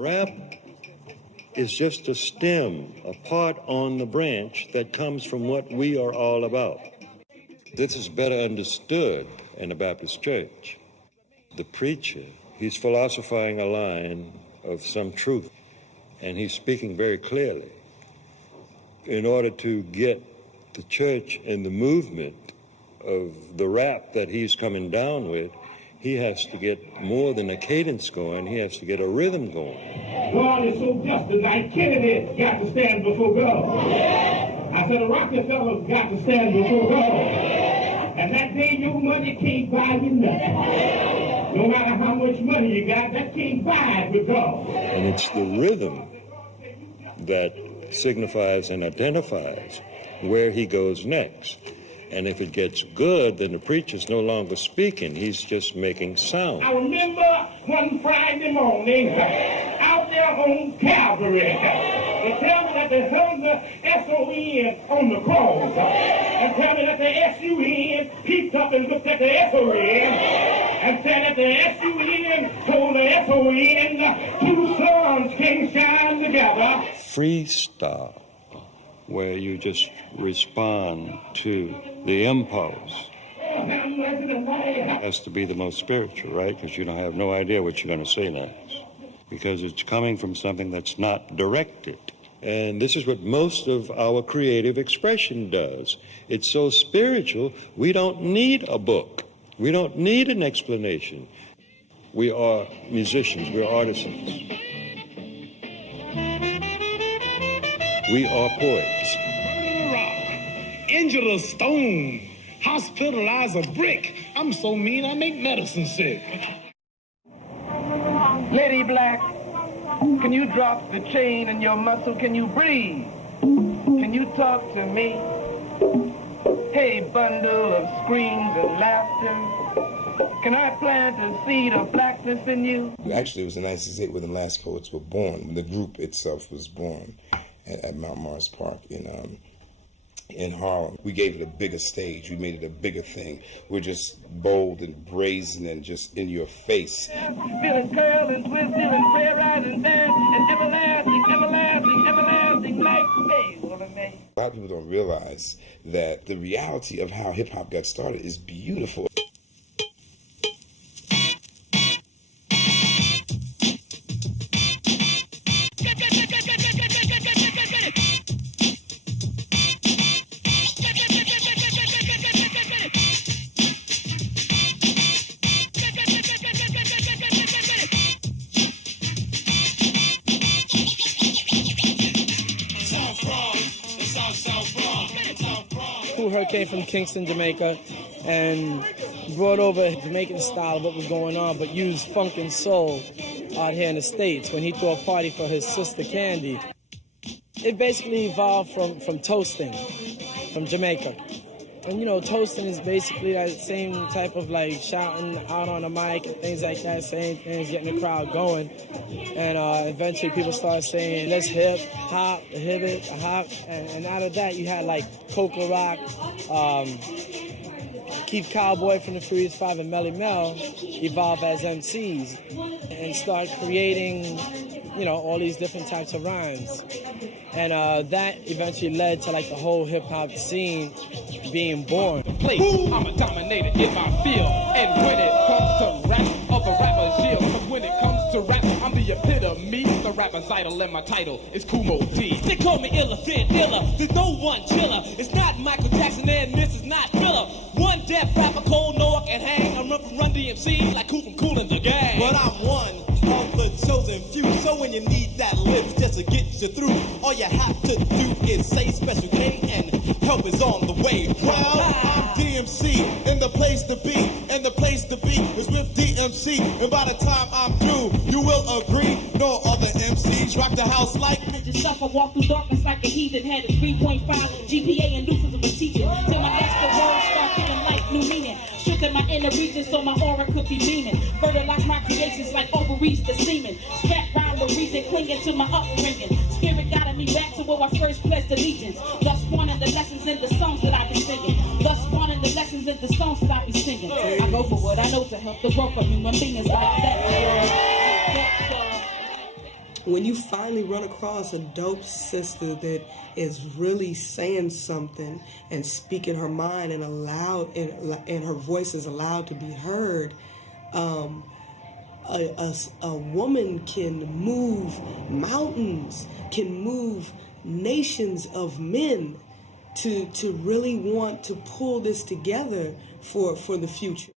Rap is just a stem, a part on the branch that comes from what we are all about. This is better understood in the Baptist church. The preacher, he's philosophizing a line of some truth, and he's speaking very clearly. In order to get the church and the movement of the rap that he's coming down with, he has to get more than a cadence going, he has to get a rhythm going. God is so just tonight, Kennedy got to stand before God. I said, the Rockefellers got to stand before God. And that day your money can't buy you nothing. No matter how much money you got, that can't buy it with God. And it's the rhythm that signifies and identifies where he goes next. And if it gets good, then the preacher's no longer speaking. He's just making sound. I remember one Friday morning out there on Calvary. They tell me that they hung the S-O-N on the cross. And tell me that the S-U-N peeped up and looked at the S-O-N and said that the S-U-N told the S-O-N two suns can't shine together. Freestyle, where you just respond to the impulse. It has to be the most spiritual, right? Because you don't have no idea what you're going to say next. Because it's coming from something that's not directed. And this is what most of our creative expression does. It's so spiritual, we don't need a book. We don't need an explanation. We are musicians, we're artisans. We are poets. Injured a stone, hospitalize a brick. I'm so mean I make medicine sick. Lady Black, can you drop the chain in your muscle? Can you breathe? Can you talk to me? Hey, bundle of screams and laughter, can I plant a seed of blackness in you? Actually, it was in 1968 when the Last Poets were born, when the group itself was born at Mount Morris Park in Harlem. We gave it a bigger stage. We made it a bigger thing. We're just bold and brazen and just in your face. Feeling curl and twist, feeling fair, rise and dance, and everlasting, everlasting, everlasting life. Hey, what a man. A lot of people don't realize that the reality of how hip-hop got started is beautiful. Came from Kingston, Jamaica, and brought over Jamaican style of what was going on, but used funk and soul out here in the States when he threw a party for his sister Candy. It basically evolved from toasting from Jamaica. And you know, toasting is basically that same type of like shouting out on the mic and things like that, saying things, getting the crowd going. And eventually people started saying, let's hip, hop, hibbit, hop. And out of that, you had like Coca Rock, Keith Cowboy from the Furious Five and Melly Mel evolve as MCs and start creating, you know, all these different types of rhymes. And that eventually led to like the whole hip-hop scene being born. I'm a dominator in my field, and when it comes to rap, other rappers yield. Cause when it comes to rap, I'm the epitome. The rapper's idol and my title is Kumo D. They call me Illa, Sid Illa. There's no one chiller. It's not Michael Jackson and this is not Thriller. One deaf rapper, Cold North and Hang. I'm from Run DMC like Cool from Cool in the Gang. But I'm one of the chosen few. So when you need that lift just to get you through, all you have to do is say Special K and help is on the way. Well, I'm DMC and the place to be. And the place to be is with DMC. And by the time I'm through, you will agree, no other MCs rock the house like me. Just suffer, walk through darkness like a heathen. Had a 3.5 GPA and deuces of a teacher. Till my extra words start giving life new meaning. Strengthen my inner region so my aura could be beaming. Fertilize my creations like ovaries the semen. Spat round the reason, clinging to my upbringing. Spirit guided me back to where I first pledged allegiance. Thus one of the lessons in the songs that I be singing. Thus one of the lessons in the songs that I be singing. I go for what I know to help the growth of human beings like that. when you finally run across a dope sister that is really saying something and speaking her mind and and her voice is allowed to be heard, a woman can move mountains, can move nations of men to really want to pull this together for the future.